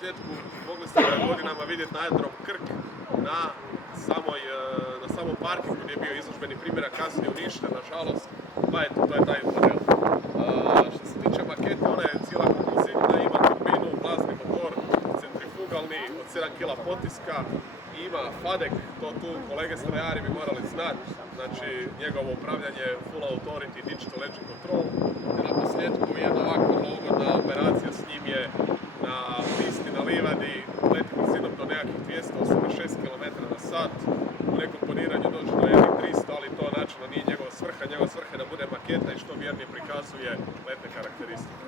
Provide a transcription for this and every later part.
posljedku mogli ste godinama vidjeti na aerodrom Krk na samom parkingu gdje je bio izložbeni primjerak, kasnije uništen, nažalost, pa eto, to je taj model. Što se tiče makete, ona je cijela kompozitna, ima turbinu, vlazni motor, centrifugalni, od 7 kg potiska, ima FADEC, to tu kolege strojari bi morali znati, znači njegovo upravljanje Full Authority Digital Engine Control, te na posljedku jedna ovakva ugodna operacija s njim je na pisti na livadi, leti brzinom do nekakvih 286 km/h, u nekom poniranju dođe do 1.300, ali to načelno nije njegova svrha je da bude maketa i što vjernije prikazuje letne karakteristike.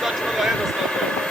Sad ću vrlo jednostavno